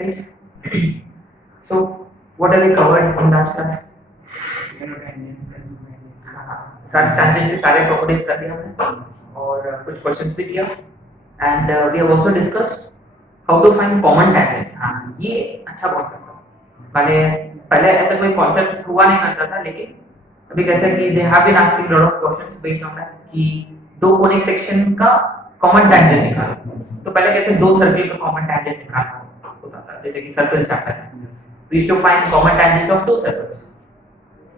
right? So what have we covered in last class? सारे tangent के सारे properties कर दिया हमने और कुछ questions भी किया and we have also discussed how to find common tangents. हाँ ये अच्छा concept था। पहले ऐसा कोई concept हुआ नहीं करता था, लेकिन अभी कैसे कि they have been asking lot of questions based on that कि दो conic section का common tangent निकालो। तो पहले कैसे दो सर्कल का common tangent निकालना होता था, जैसे कि सर्कल चैप्टर है, we used to find common tangents of two circles,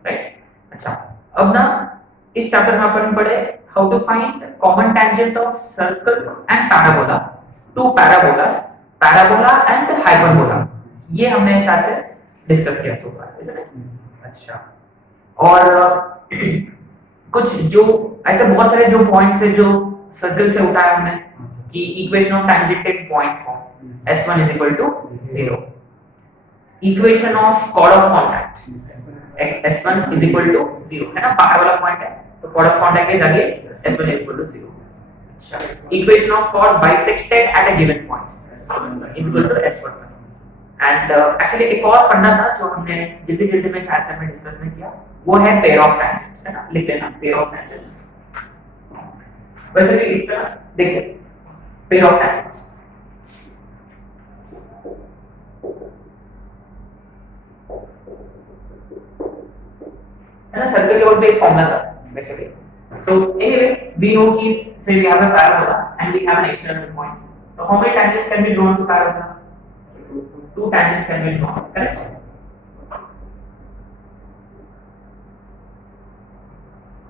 right? अच्छा, अब ना इस चैप्टर में अपन पढ़े how to find common tangent of circle and parabola, two parabolas, parabola and hyperbola। ये हमने शायद से डिस्कस किया so far, isn't it? अच्छा, और कुछ जो ऐसे बहुत सारे जो पॉइंट्स थे जो सर्कल से उठाया हमने कि equation of tangent point form S1 is equal to 0, equation of chord of contact S1 is equal to 0 है ना, बाहर वाला पॉइंट है तो chord of contact is again S1 is equal to 0। अच्छा, equation of chord bisected at a given point is equal to S1। And actually एक और फंडा था जो हमने जल्दी में शायद से डिस्कस नहीं किया, वो है पेयर ऑफ टैंजेंट्स, है ना, लिख लेना पेयर ऑफ टैंजेंट्स। वैसे भी इस तरह देखिए पेयर ऑफ टैंजेंट्स, है ना, सर्कल के वक्त एक फॉर्मूला था basically. So anyway, we know कि say we have a parabola and we have an external point. So how many tangents can be drawn to parabola? Two tangents can be drawn, correct?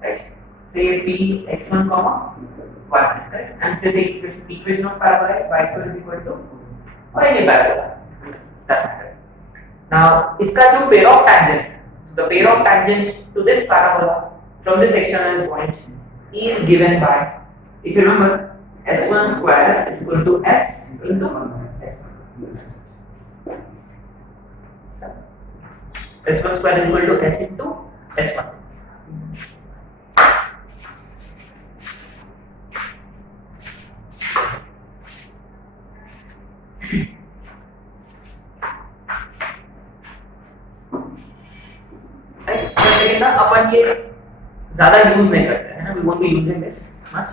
Right? Say P x1 comma y1, correct? And say the equation of parabola is y square is equal to or any parabola that matter. Now इसका जो pair of tangent, so the pair of tangents to this parabola from this external point is given by, if you remember, S1 square is equal to S into S1. S1 square is equal to S into S1. ना अपन ये ज्यादा use नहीं करते हैं ना, we won't be using this much,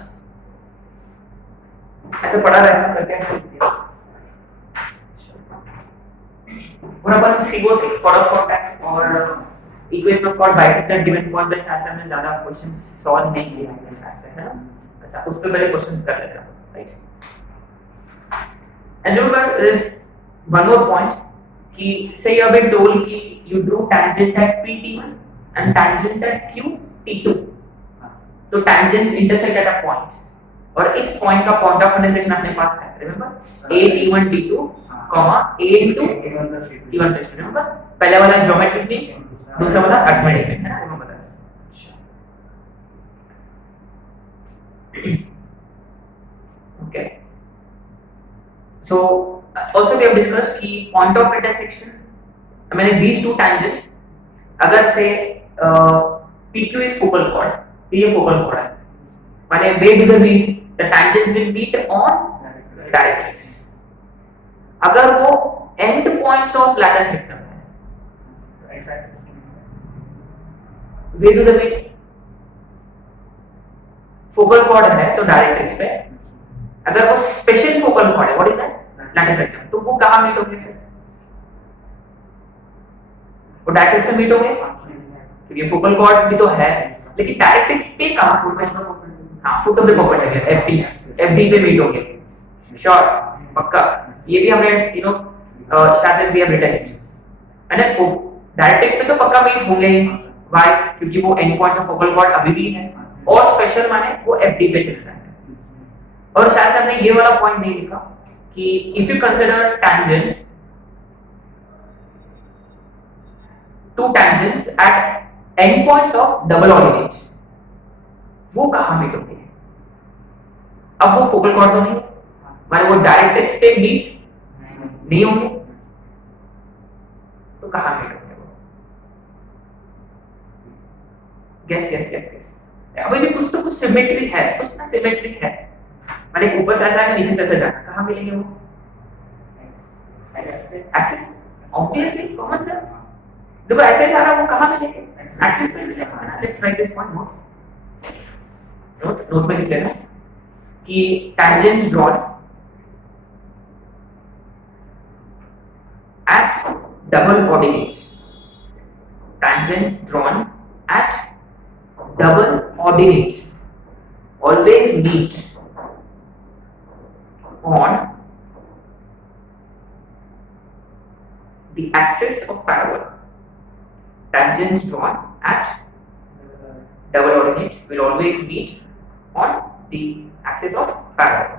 ऐसे पढ़ा रहना करके और अपन सीगो से कॉर्ड ऑफ कॉन्टैक्ट और equation of chord bisected given point पे शायद हमने ज्यादा क्वेश्चंस सॉल्व नहीं किए होंगे शायद से, है ना। अच्छा, उस पे पहले क्वेश्चंस कर लेते हैं, right. And remember this one more point कि से यू हैव बीन टोल्ड कि you drew tangent at PT1 and tangent at QT2, तो tangents intersect at a point, और इस पॉइंट का पॉइंट ऑफ इंटरसेक्शन अपने पास है, remember A T1 T2, A into T1 plus 2, remember पहले वाला ज्योमेट्रिक मीन, दूसरा वाला अर्थमेटिक मीन, है ना, remember that. Okay, so also we have discussed कि point of intersection, I mean these two tangents, अगर से PQ is focal chord, तो ये focal chord है, माने where do they meet? The tangents will meet on directrix। अगर वो end points of lattice rectum है, where do they meet? focal chord है तो डायरेक्ट्रिक्स पे, अगर वो स्पेशल फोकल chord है, what is that? lattice rectum, तो वो कहाँ मीट होंगे फिर? वो डायरेक्ट्रिक्स पे मीट होंगे, तो ये फोकल कॉर्ड भी तो है, लेकिन डायरेक्ट्रिक्स पे कहां फुट में, हां foot of the perpendicular FD पे मीट होंगे, श्योर, पक्का। ये भी हमने शायद से we have written it, and directrix पे तो पक्का मीट होंगे ही, व्हाई? क्योंकि वो end points of focal chord अभी भी है, और स्पेशल माने वो FD पे चले जाएंगे। और शायद से हमने ये वाला पॉइंट नहीं लिखा कि if you consider tangents, two tangents at endpoints of double origins, वो कहाँ मीट होंगे? अब वो फोकल कॉर्ड तो नहीं, माने वो डायरेक्ट्रिक्स पे मीट नहीं होंगे, तो कहाँ मीट होंगे वो? गेस। अभी भी कुछ तो कुछ सिमेट्री है, कुछ ना सिमेट्री है, माने ऊपर से ऐसा है नीचे से ऐसा जाना, कहाँ मिलेंगे वो? Axis, obviously common sense. देखो ऐसे जा रहा वो कहां मिलेंगे, एक्सिस पे मिलेगा। Let's write this point note में लिख लेना कि tangents drawn at double ordinates, tangents drawn at double ordinates always meet on the axis of parabola. Tangents drawn at double ordinate will always meet on the axis of parabola.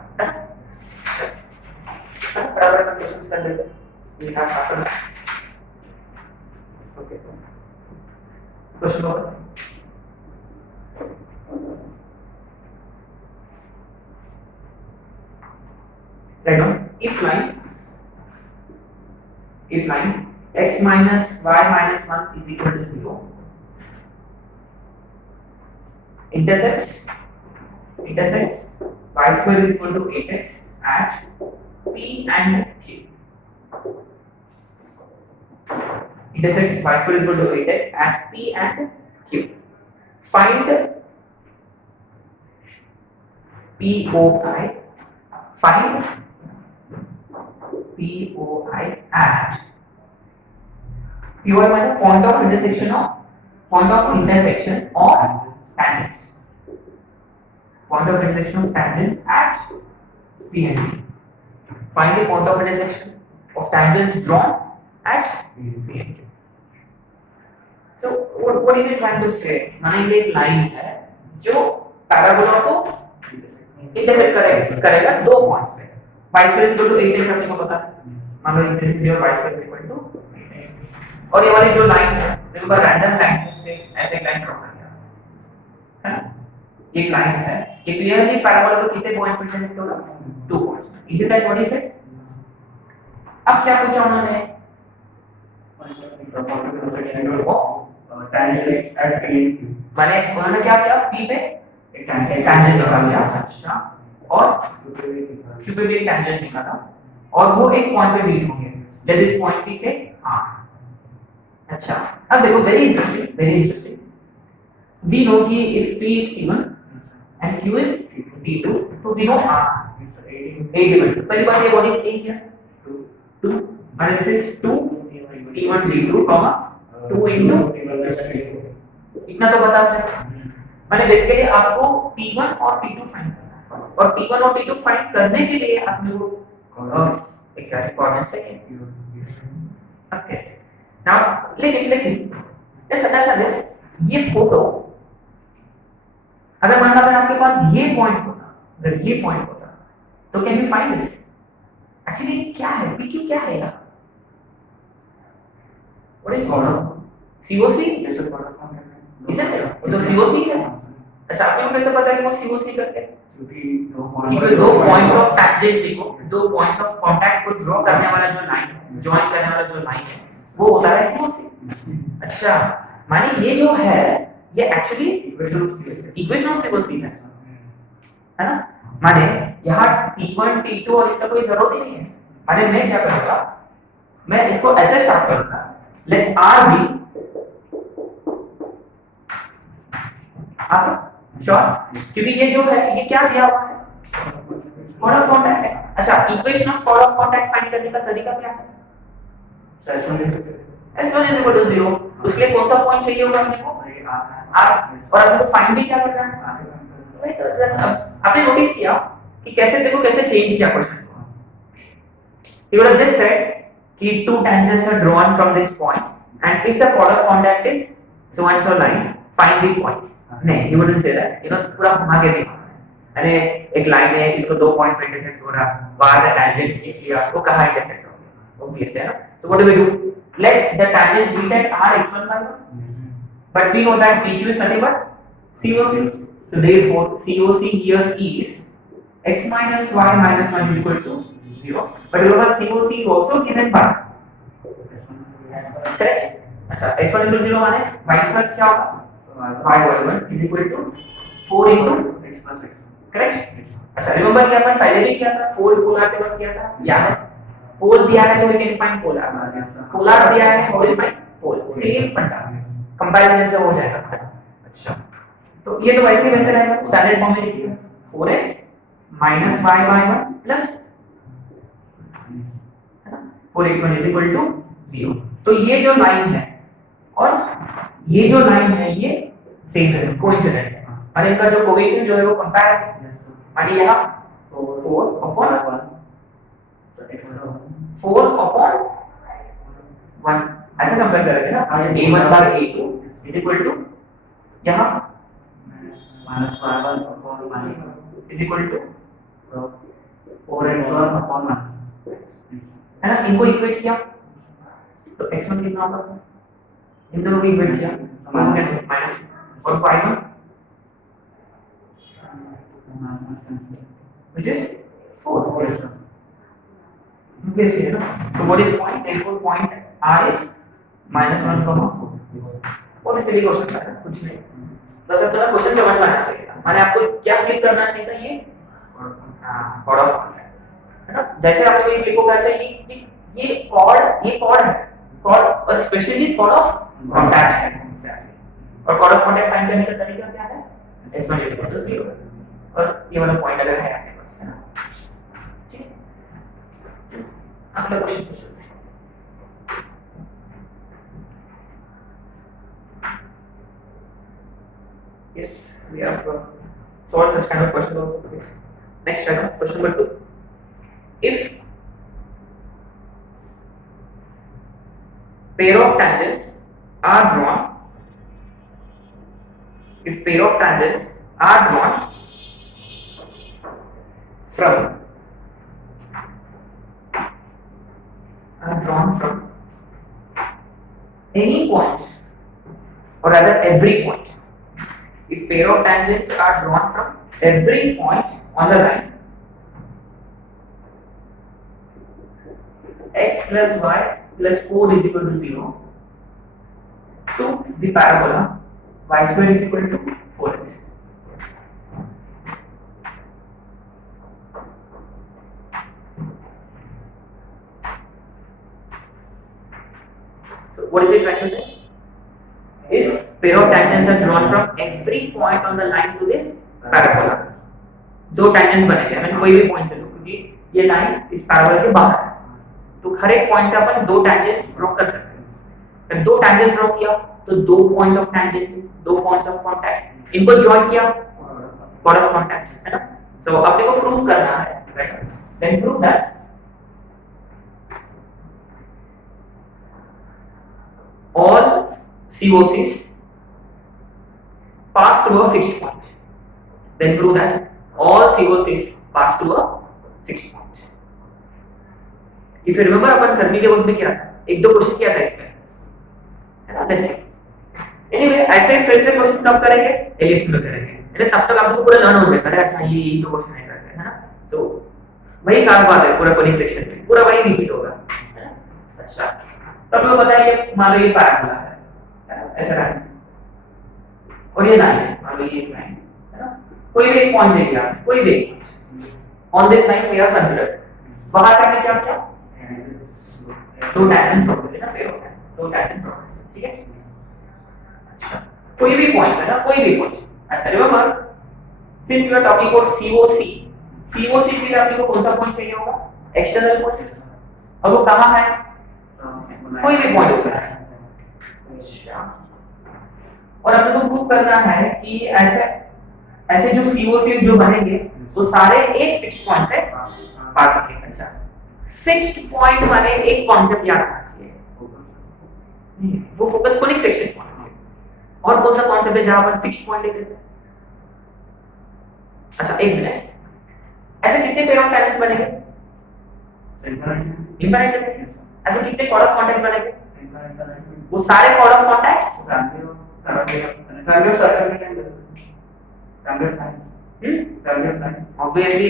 Parabola questions कर लेते हैं। We have after that. Okay. Question over. Right on. If line x minus y minus 1 is equal to 0 intersects y square is equal to 8x at p and q. Intersects y square is equal to 8x at p and q. Find POI. Find POI at POI means point of intersection of tangents. Point of intersection of tangents at P and Q. Find the point of intersection of tangents drawn at P and Q. So what is it trying to say? माने ये एक line है जो parabola को intersect करेगा दो points पे। y square is equal to 8x अपने को पता है। मान लो this is your y square is equal to 8x। और ये वाली जो लाइन है देखो रैंडम लाइन से ऐसे एक लाइन ड्रॉ कर दिया है ना, एक लाइन है ये क्लियरली पैराबोला को कितने पॉइंट्स पे इंटरसेक्ट होगा, 2 पॉइंट्स पे। इसी टाइप व्हाट इज इट। अब क्या पूछा उन्होंने, tangents at p and q। माने उन्होंने क्या किया, p पे एक tangent निकाल लिया। अच्छा, और q पे भी एक tangent निकाला और वो एक पॉइंट पे मीट होंगे। लेट दिस पॉइंट p से r। अच्छा, अब देखो वेरी इंटरेस्टिंग। वी नो कि if p is t1 and q is t2 तो वी नो r 8 पहली बात ये what is a here 2 and this is 2 t1 t2 comma 2 into इतना तो बता आपने। मैंने बेसिकली आपको t1 और t2 फाइंड करना है और t1 और t2 फाइंड करने के लिए आपने वो एग्जैक्ट कोऑर्डिनेट्स चाहिए। अब कैसे नाउ लेकिन जस्ट अंडरस्टैंड दिस। ये फोटो अगर मान लो अगर आपके पास ये पॉइंट होता, अगर ये पॉइंट होता तो can we find this. Actually क्या है pq क्या है यार, व्हाट इज बॉर्डर COC जैसे बॉर्डर इसे तो COC है। अच्छा आपको कैसे पता है कि वो COC करते हैं, क्योंकि दो पॉइंट्स ऑफ टैंजेंसी को, दो पॉइंट्स ऑफ कांटेक्ट को ड्रॉ करने वाला जो लाइन है, जॉइन करने वाला जो लाइन है वो होता है COC। अच्छा माने ये जो है ये एक्चुअली इक्वेशन ऑफ COC है ना। माने यहाँ T1 T2 और इसका कोई जरूरत ही नहीं है। माने मैं क्या करूंगा, मैं इसको ऐसे स्टार्ट करूंगा, लेट R बी श्योर, क्योंकि ये जो है ये क्या दिया हुआ है, कोड ऑफ कांटेक्ट है। अच्छा equation of code of contact find करने का तरीका क्या है, S1 is equal to 0। उसके लिए कौन सा पॉइंट चाहिए होगा अपने को, R। और अपने को फाइंड भी क्या करना है। आपने नोटिस किया कि कैसे, देखो कैसे चेंज किया क्वेश्चन को। He would have just said कि two tangents are drawn from this point and if the chord of contact is so and so line, find the point। नहीं, he wouldn't say that, you know, पूरा घुमा के दिखा। अरे एक line है, इसको दो पॉइंट पे इंटरसेक्ट हो रहा, वहां से tangent इसलिए आपको कहाँ इंटरसेक्ट होगा, obvious है ना। So what do we do? Let the tangents meet at r x1 by 1, but we know that PQ is nothing but COC, so therefore COC here is x minus y minus 1 is equal to 0, but remember COC is also given by correct। अच्छा x1 is equal to 0 माने y square क्या होगा, y1 is equal to 4 into x plus x, correct। अच्छा remember कि अपन पहले भी किया था, 4 गुना के बाद किया था, याद है। पोल दिया है तो we can find polar, polar दिया है और वी फाइंड पोल, सेम फंडा, कंपैरिजन से हो जाएगा। अच्छा तो ये तो वैसे ही वैसे रहेगा, स्टैंडर्ड फॉर्म में लिखिए 4x minus y y1 plus 4x1 is equal to 0। तो ये जो लाइन है और ये जो लाइन है ये सेम है, कोइंसिडेंट है, और इनका जो कोएफिशिएंट जो है वो कंपेयर है। मानिए यहाँ 4 upon 1 ऐसे कंपेयर करेंगे ना, a1 by a2 is equal to यहाँ minus y1 upon minus is equal to 4x1 upon 1 है ना। इनको इक्वेट किया तो x1 कितना होगा, इन दोनों को इक्वेट किया माइनस और y1 which is 4 obviously है ना। तो what is point, therefore point r is -1, 4। बहुत ही सिली क्वेश्चन था, कुछ नहीं, बस अब थोड़ा क्वेश्चन समझ में आना चाहिए था। मैंने आपको क्या क्लिक करना चाहिए था, ये कॉर्ड ऑफ कॉन्टैक्ट है ना। जैसे आप लोगों को क्लिक होगा चाहिए कि ये कॉर्ड है, कॉर्ड और स्पेशली कॉर्ड ऑफ कॉन्टैक्ट है एग्जैक्टली। और कॉर्ड ऑफ कॉन्टैक्ट फाइंड करने का तरीका क्या है, s1 = 0 और ये वाला पॉइंट अगर है आपके पास है ना। ठीक है, अगला क्वेश्चन पूछते हैं। Yes, we have solved such kind of question also. Next item, question number 2. If pair of tangents are drawn, from any point, or rather every point. If pair of tangents are drawn from every point on the line x plus y plus 4 is equal to 0 to the parabola y square is equal to 4x. So what is it trying to say? If pair of tangents are drawn from every point on the line to this parabola, दो tangents बनेंगे, I mean कोई भी point से लो, क्योंकि ये line इस parabola के बाहर है, तो हर एक पॉइंट से अपन दो tangents ड्रॉ कर सकते हैं। जब दो tangent ड्रॉ किया तो दो points of tangents, दो points of contact, इनको join किया chord of contact है ना। so अपने को प्रूव करना है, then prove that all COCs pass through a fixed point. Then prove that all COCs pass through a fixed point. If you remember upon circle के वक्त में क्या था, एक दो क्वेश्चन किया था इसमें है ना। लेट्स सी, एनीवे ऐसे ही फिर से क्वेश्चन कब करेंगे, एलिप्स में करेंगे, मतलब तब तक आपको पूरा लर्न हो जाएगा। अच्छा ये तो क्वेश्चन है करते हैं ना, तो वही खास बात है, पूरा कोनिक सेक्शन में पूरा वही रिपीट होगा है ना। अच्छा तो आपको बताइए, मान लो ये पैराबोला है ऐसा लाइन, और ये लाइन है, मान लो ये एक लाइन है ना। कोई भी एक पॉइंट ले लिया, कोई भी on this line we are consider, वहां से हमने क्या किया, दो टैंजेंट ड्रॉ किए ना, पेयर होता है दो टैंजेंट ड्रॉ, ठीक है। अच्छा कोई भी पॉइंट है ना, कोई भी पॉइंट। अच्छा remember since we are talking about COC के लिए आपको कौन सा पॉइंट चाहिए होगा, एक्सटर्नल पॉइंट, और वो कहां है, कोई भी पॉइंट हो सकता है। अच्छा और अपने को प्रूव करना है कि ऐसे जो COCs जो बनेंगे वो सारे एक फिक्स्ड पॉइंट से पास होंगे। अच्छा फिक्स्ड पॉइंट माने एक कॉन्सेप्ट याद रखना चाहिए, वो फोकस कोनिक सेक्शन पॉइंट है। और कौन सा कॉन्सेप्ट है जहां अपन फिक्स्ड पॉइंट लेते हैं। अच्छा एक मिनट, ऐसे कितने पेयर ऑफ टैंजेंट्स बनेंगे, इनफाइनाइट। ऐसे कितने कॉर्ड ऑफ कॉन्टैक्ट्स बनेंगे, वो सारे chord of contact obviously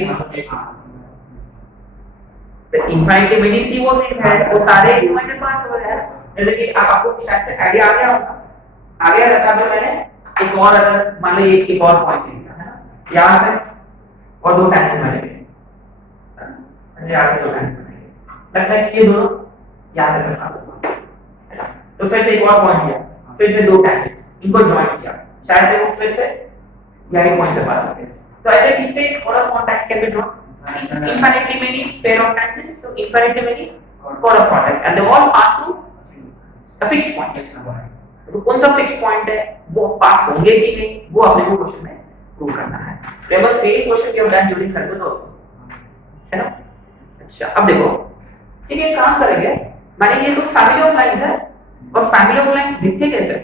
infinitely many COCs है, वो सारे एक पॉइंट से पास हो रहे हैं। जैसे कि आपको शायद से आईडिया आ गया होगा, आ गया रहता तो मैंने एक और अगर मान लो एक और पॉइंट लिया है ना, यहाँ से और दो टैंजेंट बनेंगे, ऐसे यहाँ से दो टैंजेंट बनेंगे, लगता है कि ये दोनों यहाँ से सरफेस है ना। तो फिर से एक और पॉइंट लिया, फिर से दो टैंजेंट्स इनको ज्वाइन किया, शायद से वो फिर से यही पॉइंट से पास होते हैं। तो ऐसे कितने correspondence can be drawn? Infinitely many pair of tangents, so infinitely many correspondence and they all pass through a fixed point. तो कौन सा फिक्स्ड पॉइंट है वो पास होंगे कि नहीं वो अपने को क्वेश्चन में प्रूव करना है। remember same question we have done during circles also, है ना। अच्छा अब देखो ठीक है, काम करेंगे, माने ये तो फैमिली ऑफ लाइंस है और फैमिली ऑफ लाइंस दिखते कैसे?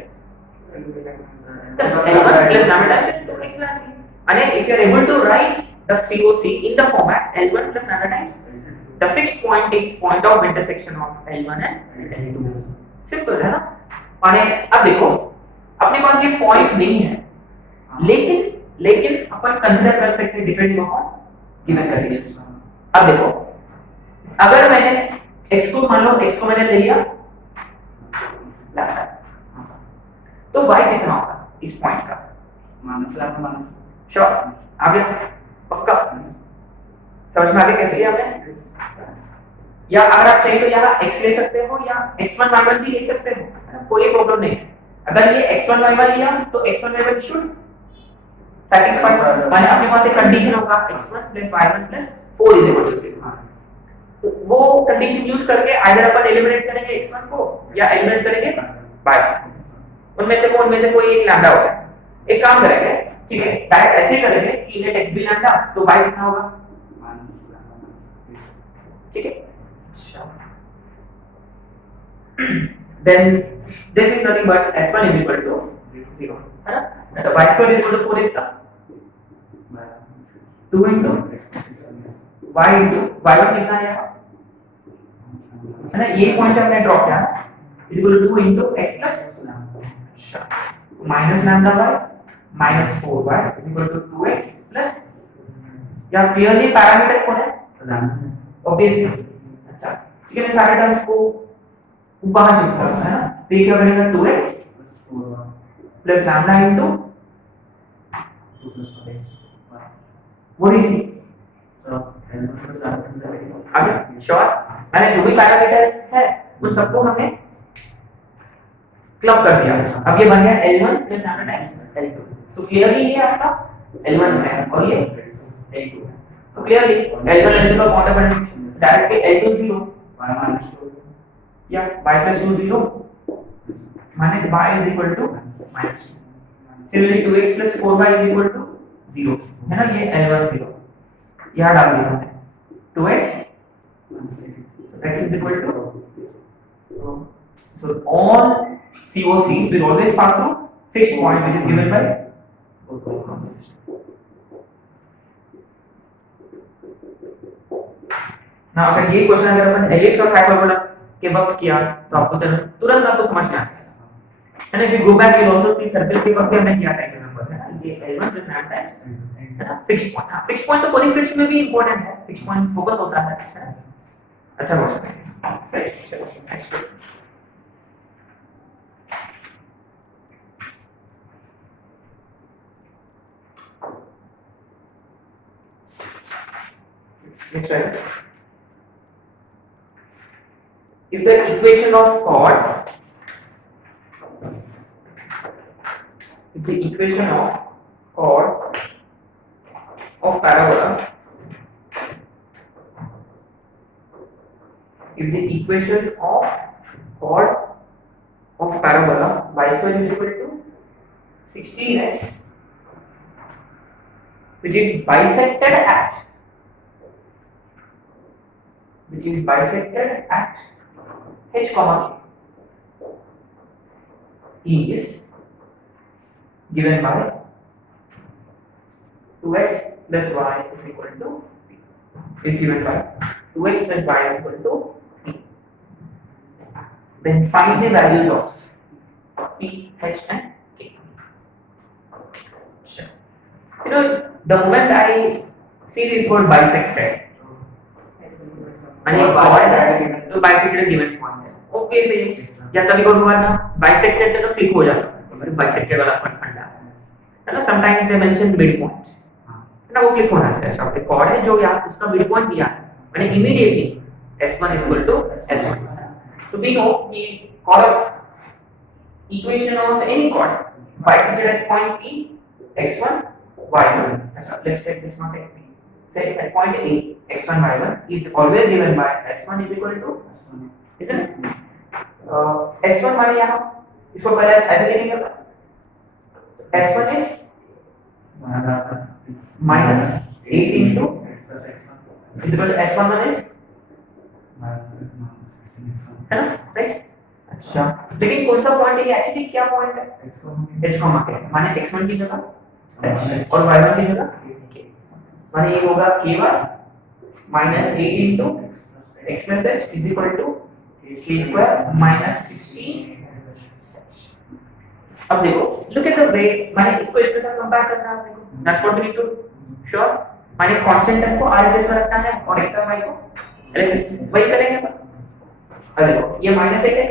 L1 plus lambda times L2 exactly. And if you are able to write the COC in the format L1 plus lambda times, the fixed point is point of intersection of L1 and L2. Simple है ना। माने अब देखो अपने पास ये point नहीं है, लेकिन अपन कंसीडर कर सकते हैं डिपेंडिंग अपॉन गिवन कंडीशन। अब देखो अगर मैंने x को मान लो x को मैंने ले लिया तो y कितना होगा इस पॉइंट का? Minus lambda minus. श्योर आगे पक्का समझ में आ गया कैसे लिया हमने? या अगर आप चाहिए तो यहाँ x ले सकते हो या x1 y1 भी ले सकते हो, कोई प्रॉब्लम नहीं है। अगर ये x1 y1 लिया तो x1 y1 शुड सैटिस्फाई, माने अपने पास एक कंडीशन होगा x1 + y1 + 4 = 0। तो वो कंडीशन यूज करके आइदर अपन एलिमिनेट करेंगे x1 को या एलिमिनेट करेंगे y1, उनमें से कोई एक लैम्डा हो जाए। एक काम करेंगे ठीक है, डायरेक्ट ऐसे करेंगे कि लेट x भी लैम्डा तो y कितना होगा माइनस लैम्डा, ठीक है। then this is nothing but s1 is equal to 0 है ना। अच्छा y2 is equal to 4 is 2 into y into y1 कितना है ना, ये पॉइंट से हमने ड्रॉ किया is equal to 2 into x plus अच्छा minus lambda y minus 4y is equal to 2x plus या क्लियरली पैरामीटर कौन है ऑब्वियसली। अच्छा ठीक है, मैं सारे टर्म्स को ऊपर शिफ्ट करता है ना, तो ये क्या बनेगा 2x plus lambda into 2 plus 4x what is it? आगे श्योर, मैंने जो भी पैरामीटर्स है उन सबको हमने क्लब कर दिया। अब ये बन गया L1 plus lambda times L2, तो क्लियरली ये आपका L1 है और ये L2 है। तो क्लियरली L1 L2 का point of intersection directly L2 0 y minus 2 या y plus 2 0 माने y is equal to minus 2। Similarly 2x plus 4y is equal to 0 है ना, ये L1 0 यहाँ डाल दिया हमने 2x x is equal to, so all COCs will always pass through fixed point which is given by ना। अगर ये क्वेश्चन अगर अपन एलिप्स और हाइपरबोला के वक्त किया तो आपको तुरंत आपको समझ में आ जाएगा है ना। If you go back you will also C circle के वक्त हमने किया टाइप नंबर है ना, ये L1 plus lambda times है ना फिक्स्ड पॉइंट। हां फिक्स्ड पॉइंट तो कोनिक सेक्शन में भी इंपॉर्टेंट है, फिक्स्ड पॉइंट फोकस होता है ना। अच्छा क्वेश्चन है फिर चलो next question. next right, if the equation of chord, if the equation of chord of parabola, if the equation of chord of parabola y square is equal to 16x which is bisected at h comma k is given by 2x plus y is equal to p, is given by 2x plus y is equal to p. Then find the values of p, h and k. Sure. You know, the moment I see this word bisected, माने chord है तो bisected given point है obviously, या कभी कभी हुआ ना bisected तो क्लिक हो जाता है, bisected वाला फंडा है ना। sometimes they mention mid point है ना, वो क्लिक होना चाहिए। शब्द chord है जो यार उसका मिड पॉइंट दिया है, माने immediately S1 is equal to S1. So we know कि chord of equation of any chord bisected at point P, x1, y1. Let's take this one at P. Say at point A, x1, y1 is always given by S1 is equal to, isn't it? S1 माने यहाँ इसको पहले ऐसे लिखेंगे S1 is minus 8 into is equal to S1 minus है ना right अच्छा लेकिन कौन सा पॉइंट है एक्चुअली क्या पॉइंट है h कॉमा के माने x1 की जगह h और y1 की जगह k माने ये होगा ky minus 8 into x plus h is equal to k square minus 16 अब देखो look at the way माने इसको इसके साथ कंपेयर करना है देखो that's what we need to sure माने कांस्टेंट टर्म को RHS में रखना है और x और y को LHS वही करेंगे अपन अब देखो ये -8x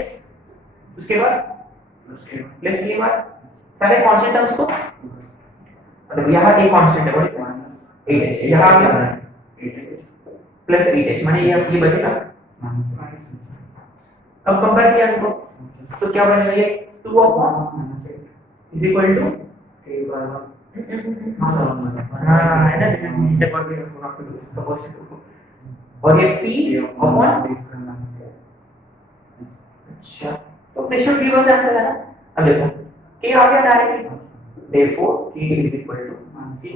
उसके बाद प्लस ky सारे कांस्टेंट टर्म्स को मतलब यहाँ एक कांस्टेंट है वही 8h यहाँ आ गया 8h प्लस 8h माने ये बचेगा अब कंपेयर किया इनको तो क्या बनेगा ये 2 अपॉन is equal to हाँ है ना this is what we have to do supposed to do और ये p अपॉन अच्छा तो this should give us answer है ना अब देखो k आ गया directly therefore k is equal to c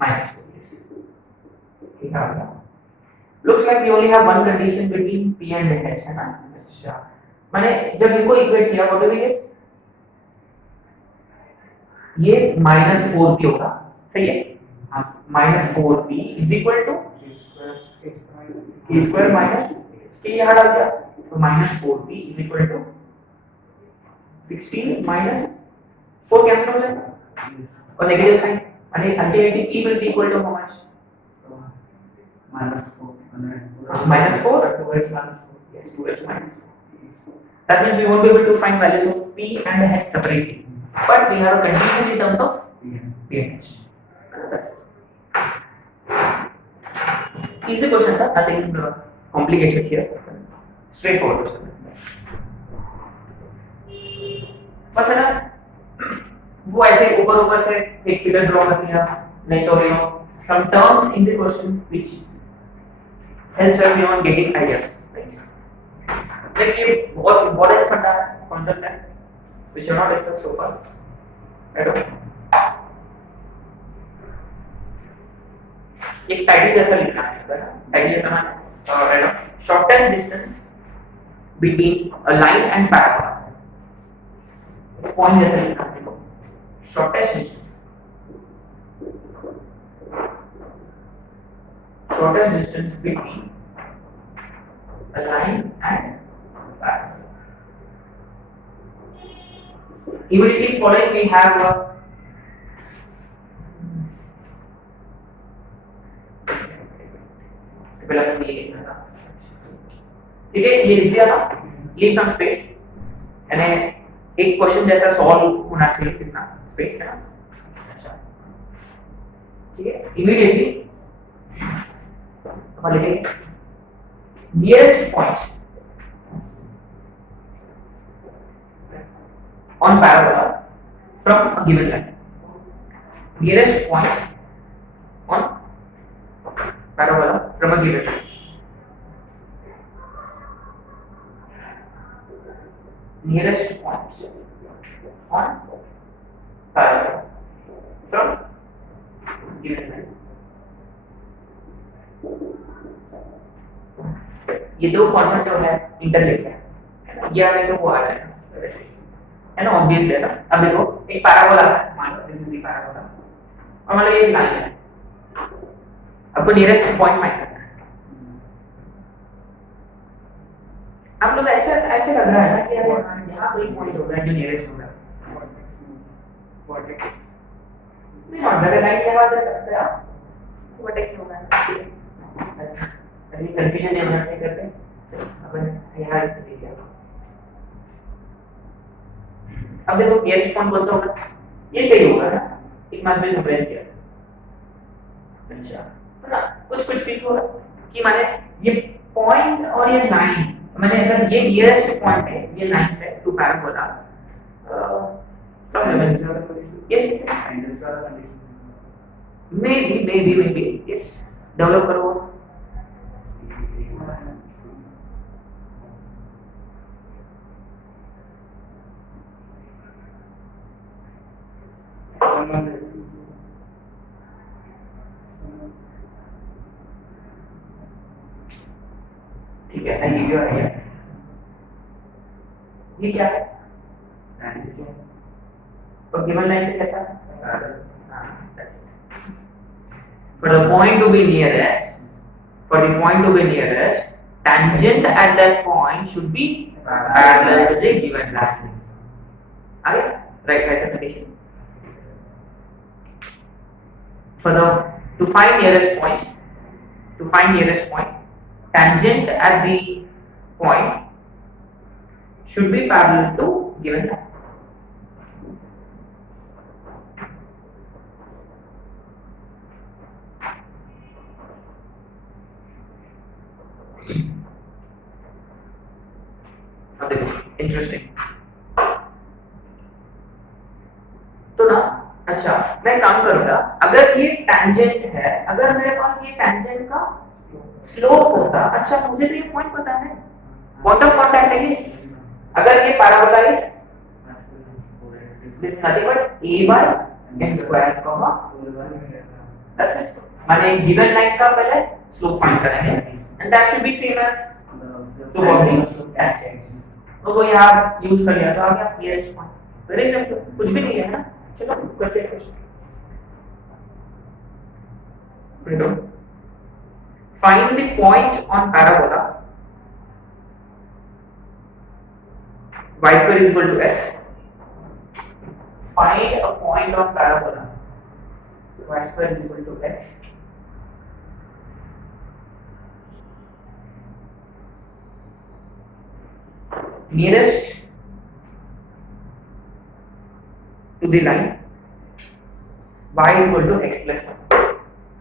minus 4 k आ गया looks like we only have one condition between p and h है ना अच्छा माने जब इनको इक्वेट किया व्हाट डू वी गेट ये -4p होगा सही है हां -4p is equal to k square minus k यहां डाल दिया तो -4p is equal to 16 minus 4 cancel हो जाएगा और नेगेटिव साइन यानी ultimately p will be equal to how much -4 2h minus 4 yes 2h minus that means we won't be able to find values of p and h separately but we have a condition in terms of p and h easy question था nothing complicated here straightforward question बस है ना वो ऐसे ऊपर से एक figure draw कर दिया नहीं तो you know some terms in the question which helps everyone getting ideas right देखिए what is the fundamental concept है which we have not discussed so far right एक टाइटल जैसा लिखना है टाइटल जैसा माने right shortest distance between a line and parabola point जैसा लिखना है देखो shortest distance between a line and parabola. Immediately following we have पहला तो ये लिखना था ठीक है ये लिख दिया था leave some space यानी एक क्वेश्चन जैसा सॉल्व होना चाहिए कितना स्पेस का अच्छा ठीक है इमीडिएटली हम लिखेंगे nearest point on parabola from a given line nearest point on parabola from a given line nearest point on parabola from given line ये दो कॉन्सेप्ट जो है इंटरलिंक्ड है ये आने तो वो आ जाएगा वैसे है ना ऑब्वियसली है ना अब देखो एक पैराबोला है मान लो दिस इज द पैराबोला और मान लो ये लाइन है आपको नियरेस्ट पॉइंट फाइंड करना है आप लोग ऐसे ऐसे लग रहा है ना कि यार यहाँ कोई पॉइंट होगा जो नियरेस्ट होगा वर्टेक्स नहीं अगर लाइन यहाँ करते हैं आप वर्टेक्स होगा ऐसे कंफ्यूजन नहीं होना चाहिए करते अब यहाँ लिख दिया अब देखो नियरेस्ट पॉइंट कौन सा होगा ये कहीं होगा ना एक मस्ट बी सेपरेट किया अच्छा ना कुछ भी होगा कि माने ये पॉइंट और ये लाइन, मैंने अगर ये नियरेस्ट पॉइंट है, ये लाइन से टू पैराबोला, समझ में? यस यस, एंगल्स वाला condition may be yes, develop करो। ठीक है, आई गिव यू आइडिया। ये क्या है? और गिवन लाइन से कैसा? That's it. For the point to be nearest, tangent at that point should be parallel to the given line. Okay? Write the condition. To find nearest point, tangent at the point should be parallel to given line. अब देखो interesting, तो ना अच्छा मैं काम करूंगा, अगर ये टैंजेंट है, अगर मेरे पास ये टैंजेंट का स्लोप होता, अच्छा मुझे तो ये पॉइंट पता है, पॉइंट ऑफ कांटेक्ट है ये, अगर ये parabola is this nothing but a by n square comma that's it, माने गिवन लाइन का पहले स्लोप फाइंड करेंगे and that should be same as slope of the tangent. तो वो यार यूज कर लिया तो आ गया नियरेस्ट पॉइंट, वेरी सिंपल, कुछ भी नहीं है ना। चलो करते हैं question. Find the point on parabola y square is equal to x. Find a point on parabola y square is equal to x. Nearest to the line y is equal to x plus 1.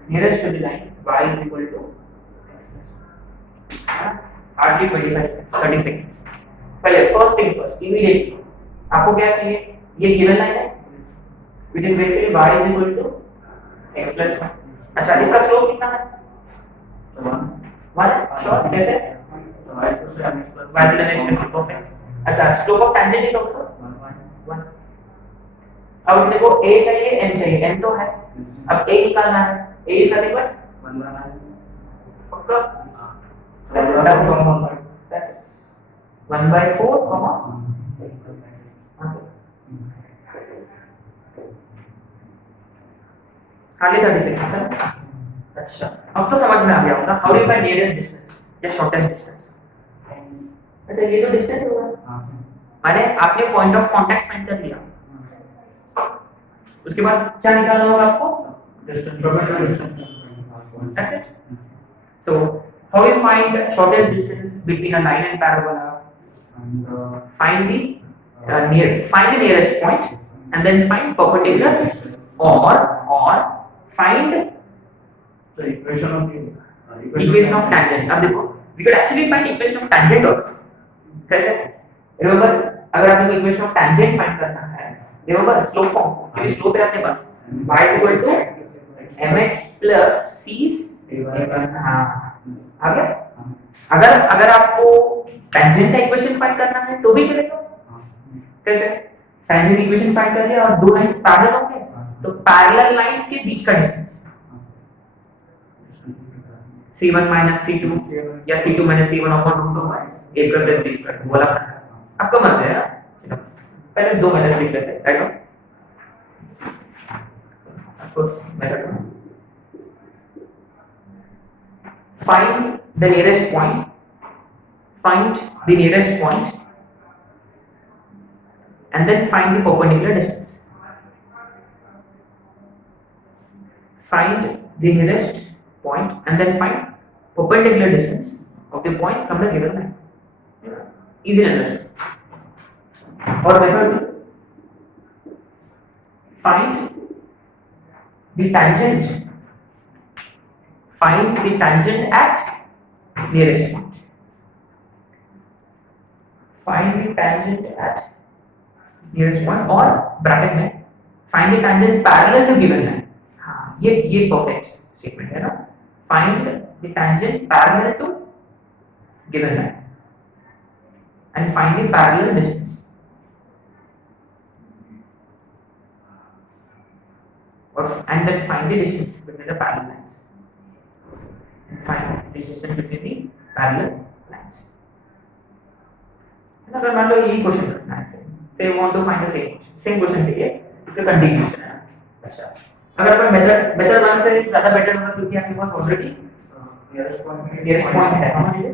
Nearest to the line y is equal to x plus 1. Hardly 25 seconds, 30 seconds. पहले first thing first, immediately आपको क्या चाहिए? ये given line है which is basically y is equal to x plus 1. अच्छा इसका slope कितना है? 1 श्योर, कैसे? y to the next plus perfect. अच्छा slope of tangent is also 1. अब देखो a चाहिए m चाहिए, m तो है, अब a निकालना है, a इज नथिंग बट पक्का that's it 1/4 comma hardly 30 second sir. अच्छा अब तो समझ में आ गया होगा how do you find nearest distance या शॉर्टेस्ट डिस्टेंस। अच्छा ये तो डिस्टेंस होगा, माने आपने पॉइंट ऑफ कांटेक्ट फाइंड कर लिया, उसके बाद क्या निकालना होगा आपको? Distance. That's it. So how you find shortest distance between a line and parabola? Find the nearest point and then find perpendicular or find the equation of tangent. अब देखो we could actually find equation of tangent also. कैसे? Remember अगर आपको equation of tangent find करना है, remember slope form, क्योंकि slope है अपने पास y is equal to mx plus c हाँ आ गया। अगर आपको टैंजेंट का इक्वेशन फाइंड करना है तो भी चलेगा। कैसे? टैंजेंट इक्वेशन फाइंड कर लिया और दो लाइंस पैरेलल होंगे, तो पैरेलल लाइंस के बीच का डिस्टेंस c1 minus c2 या c2 minus c1 upon root of a square plus b square बोला था। आपका मर्जी है ना, चलो पहले दो मैंने लिख लेते हैं, right? Of course method find the nearest point and then find the perpendicular distance. Find the nearest point and then find perpendicular distance of the point from the given line. Easy to understand. Or method B, find the tangent at nearest point. Find the tangent at nearest point और bracket में find the tangent parallel to given line. हाँ ये perfect statement है ना. Find the tangent parallel to given line and find the parallel distance. And then find the distance between the parallel lines. And find the distance between the parallel lines. अगर मान लो यही question करना है they want to find the same question के लिए इसका continuation है. अच्छा अगर अपन मेथड वन से ज्यादा बेटर होगा क्योंकि आपके पास ऑलरेडी nearest point है समझ लीजिए.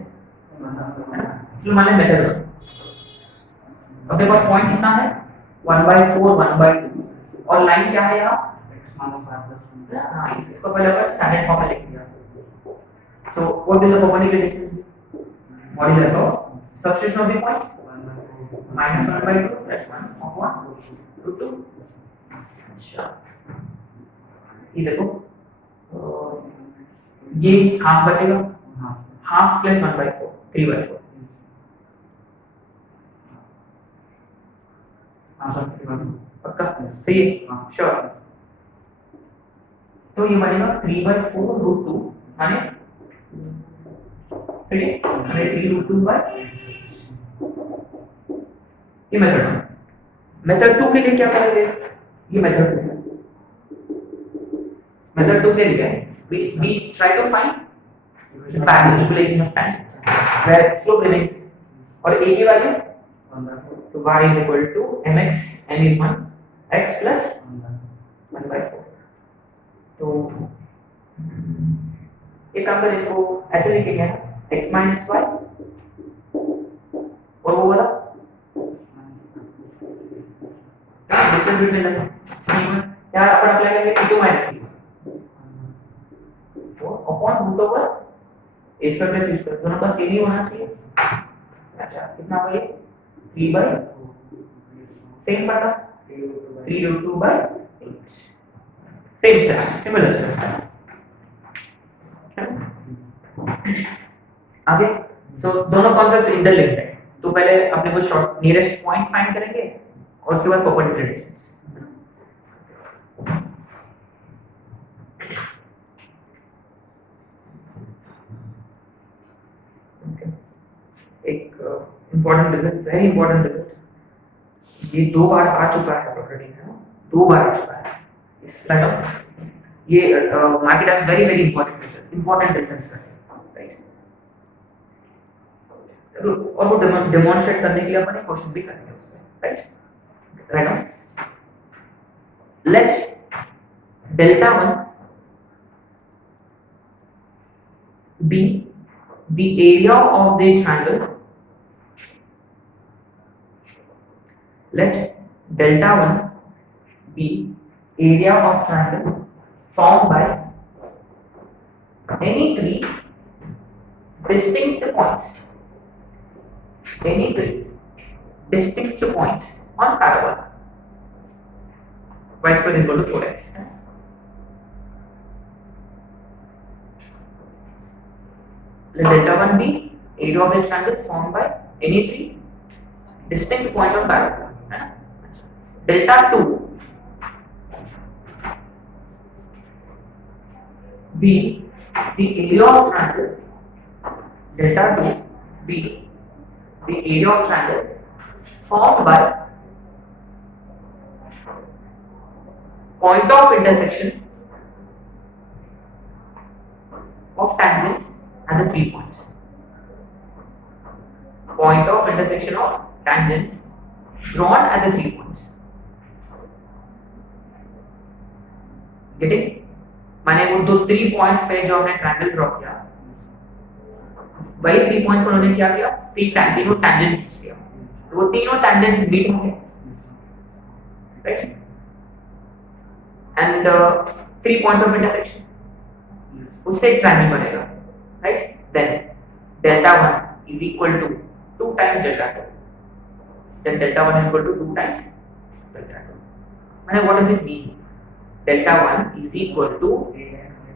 चलो मान लें मेथड वन. अपने पास पॉइंट कितना है 1/4 1/2 और लाइन क्या है यहाँ x minus y plus 1. हाँ इसको पहले अपन स्टैंडर्ड फॉर्म में लिख लिया. So what is the perpendicular distance? Modulus of substitution of the point minus 1/2 plus 1 upon root 2. अच्छा ये देखो ये हाफ बचेगा हाफ प्लस 1/4 3/4. हाँ सर 3/2 पक्का सही है श्योर. तो ये बनेगा 3/4 root 2 माने सही है 3 root 2 by ये मेथड वन. मेथड टू के लिए क्या करेंगे ये मेथड टू के लिए we try to find the parallel equation of tangent where slope remains और a की वैल्यू 1/4 तो y is equal to mx m is 1 x plus 1/4. तो एक काम कर इसको ऐसे लिखेंगे x minus y और वो वाला डिस्टेंस बिटवीन द c1 यार अपन अप्लाई करेंगे c2 minus c1 तो upon root over a square plus c square दोनों का सेम ही होना चाहिए. अच्छा कितना होगा ये 3/2 सेम पड़ा 3 root 2 by 8 same steps similar steps. आगे सो दोनों कॉन्सेप्ट इंटरलिंक्ड है. तो पहले अपने को शॉर्ट नियरेस्ट पॉइंट फाइंड करेंगे और उसके बाद परपेंडिकुलर डिस्टेंस. एक important result very important result ये 2 बार आ चुका है ऑलरेडी है ना 2 बार आ चुका है इस पैटर्न. ये mark it as very very important result right. और वो डेमोंस्ट्रेट करने के लिए अपन क्वेश्चन भी करेंगे उसमें right. Right now let delta 1 be the area of the triangle. Let delta 1 be area of triangle formed by any three distinct points. Any three distinct points on parabola. Y square is equal to 4x. Let delta 1 be area of the triangle formed by any three distinct points on parabola. Delta 2 be the area of triangle. Delta 2 be the area of triangle formed by point of intersection of tangents at the 3 points. Point of intersection of tangents drawn at the 3 points. Getting? माने वो दो 3 points पे जो हमने triangle draw किया वही 3 points को उन्होंने क्या किया तीनों टैंजेंट्स खींच लिया. तो वो तीनों टैंजेंट्स मीट होंगे right and 3 points of intersection उससे एक ट्रायंगल बनेगा. Right? Then delta 1 is equal to 2 times delta 2. Then delta 1 is equal to 2 times delta 2. And what does it mean? Delta 1 is equal to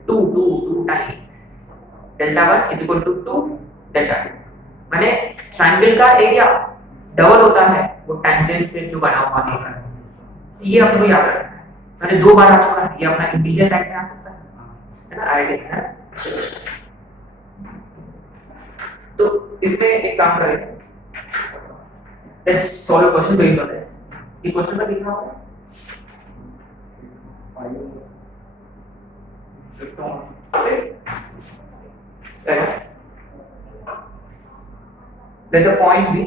2 times. Delta 1 is equal to 2 delta माने triangle का area double होता है वो tangent से जो बना हुआ area है। ये आपको याद रखना है। मैंने 2 बार आ चुका है, ये अपना इंटीजर टाइप में आ सकता है ना, आइडिया है। तो इसमें एक काम करें, let's solve question based on this. ये क्वेश्चन में लिखा हुआ है let the points be,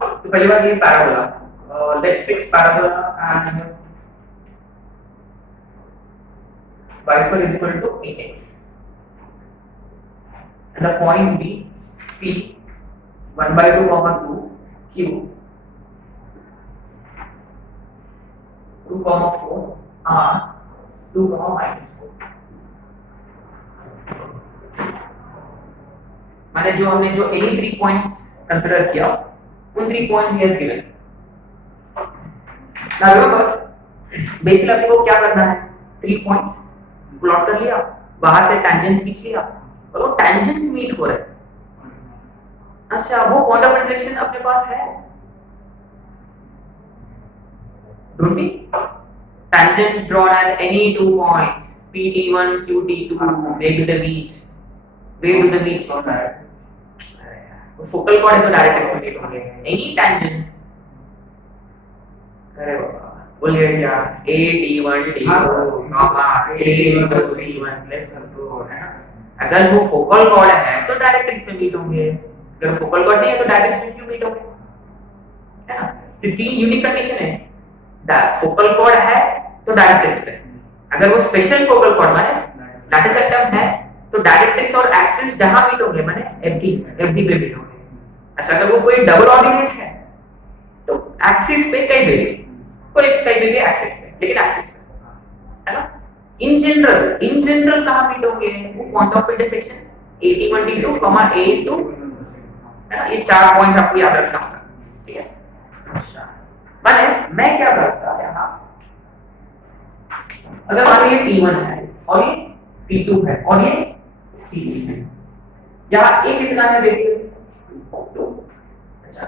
तो पहली बात ये parabola, let's fix parabola and y square is equal to 8x and the points be p 1/2, 2 q 2, 4 r 2, -4। माने जो हमने जो एनी 3 पॉइंट्स कंसीडर किया उन 3 points he has given. Now remember basically अपने को क्या करना है, 3 पॉइंट्स प्लॉट कर लिया, वहां से टेंजेंट खींच लिया और वो टेंजेंट्स मीट हो रहे हैं। अच्छा वो पॉइंट ऑफ इंटरसेक्शन अपने पास है, don't we? Tangents drawn at any 2 points pt1 qt2 they do the meet, where do the meet on that? Focal cord है तो डायरेक्ट एक्सपेक्टेड होंगे एनी टेंजेंट। अरे बाबा बोल गया क्या, a t1 t2 a t1 plus 2 है ना। अगर वो फोकल कॉर्ड है तो डायरेक्ट एक्स में मीट होंगे, अगर फोकल कॉर्ड नहीं है तो डायरेक्ट एक्स में क्यों मीट होंगे, है ना। तो 3 यूनिक कंडीशन है, फोकल कॉर्ड है तो डायरेक्ट एक्स पे, अगर वो स्पेशल फोकल कॉर्ड माने लैटिस सेक्टम है तो डायरेक्ट्रिक्स और एक्सिस जहां मीट होंगे माने FD पे मीट होंगे। अच्छा अगर वो कोई डबल ऑर्डिनेट है तो एक्सिस पे कहीं भी एक्सिस पे, लेकिन एक्सिस पे, है ना। इन जनरल कहां मीट होंगे, वो point of intersection AT1 T2, A2, है ना। ये 4 पॉइंट्स आपको याद रखना होगा, ठीक है। अच्छा माने मैं क्या करता यहां, अगर मान लो ये T1 है और ये T2 है और ये T3 है, यहाँ a कितना है बेसिकली 2। अच्छा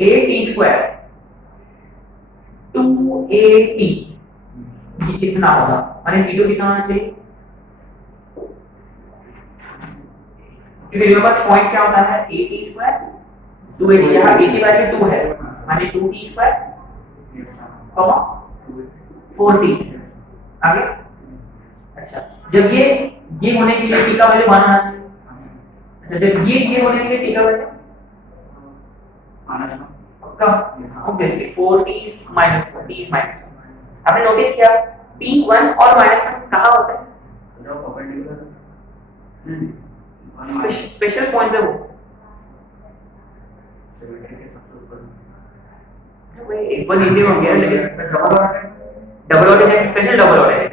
at² 2at ये कितना होगा, माने T2 कितना होना चाहिए, क्योंकि रिमेंबर पॉइंट क्या होता है at² 2at, यहाँ a की वैल्यू 2 है माने 2t² 4t आगे। अच्छा जब ये होने के लिए t का वैल्यू 1 आना चाहिए। अच्छा जब ये होने के लिए t का वैल्यू पक्का ऑब्वियसली 4t -4 t -1। आपने नोटिस किया t1 और -1 कहां होता है, स्पेशल पॉइंट्स है वो, एक बार नीचे हो गया लेकिन double ordinate special double ordinate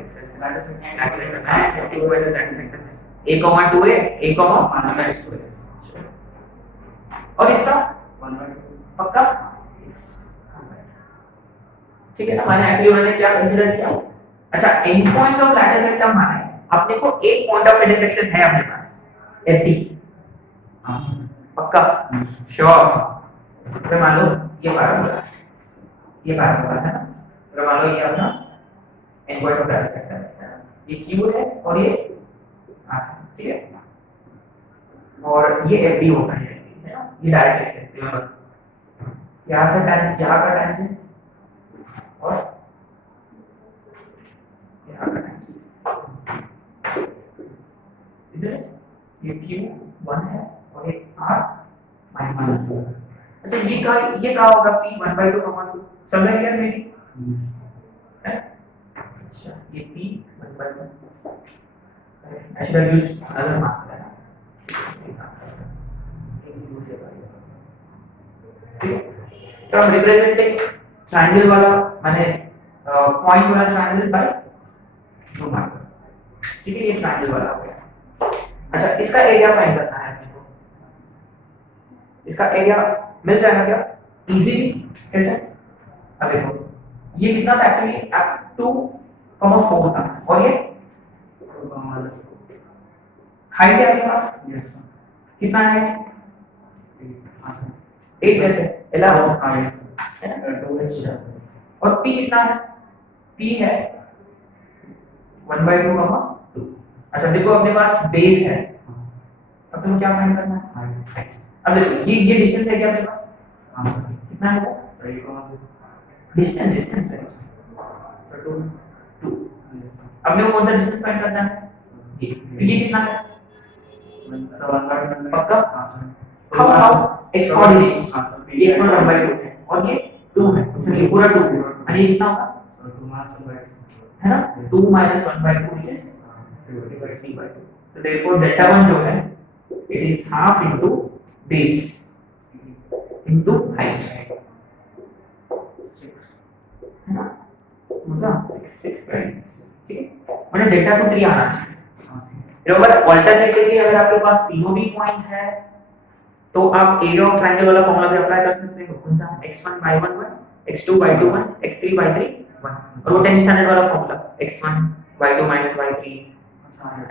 a, 2a a, -2a और इसका पक्का ठीक है ना। मैंने एक्चुअली उन्होंने क्या कंसीडर किया, अच्छा एंड पॉइंट्स ऑफ लैटिस सेक्टम माना है अपने को, एक पॉइंट ऑफ इंटरसेक्शन है अपने पास FD, पक्का श्योर। तो मान लो ये पैराबोला है ना, तो मान लो ये अपना एंड पॉइंट ऑफ लैटिस सेक्टम है, ये Q है और ये R, ठीक है। और ये FD होगा, ये है ना, ये डायरेक्ट एक्स है, रिमेंबर यहां से यहां का टेंजेंट और यहां का टेंजेंट, इज इट, ये Q1 है और ये R -4। अच्छा ये का होगा P 1/2, 2 समझ गया मेरी, है। अच्छा ये P 1/2 I should have used other mark है ना, तो हम रिप्रेजेंटिंग ट्रायंगल वाला माने पॉइंट्स वाला ट्रायंगल बाय 2 मार्कर, ठीक है। ये ट्रायंगल वाला हो गया। अच्छा इसका एरिया फाइंड करना है अपने को, इसका एरिया मिल जाएगा क्या इजीली, कैसे, अब देखो ये कितना था एक्चुअली 2,4 था और ये हाइट है आपके पास यस सर कितना है? 8 8 कैसे 11 हाँ यस है ना? सर 2h और p कितना है? p है 1/2 कमा 2। अच्छा देखो अपने पास बेस है, अब तुम्हें क्या फाइंड करना है? हाइट। अब देखो ये डिस्टेंस है क्या अपने पास? हाँ सर कितना है वो? डिस्टेंस डिस्टेंस है 2 2। यस सर अपने को कौन सा डिस्टेंस फाइंड करना है? ये तो ये कितना है? पक्का? हाँ सर हाउ x कोऑर्डिनेट्स हाँ सर ये x 1/2 है और ये 2 है, इसलिए पूरा 2 और ये कितना होगा? है ना 2 - 1/2 which is 3/2। तो therefore delta 1 जो है it is half into base into height, है ना? मजा 6 ठीक है, मतलब डेल्टा 2 3 आना चाहिए। अगर अल्टरनेटिवली अगर आपके पास तीनों भी पॉइंट्स है तो आप एरिया ऑफ ट्रायंगल वाला फॉर्मूला भी अप्लाई कर सकते हो। कौन सा? x1/1 1 x2/2 1 x3/3 1 और वो 10th स्टैंडर्ड वाला फॉर्मूला x1/2 - y3।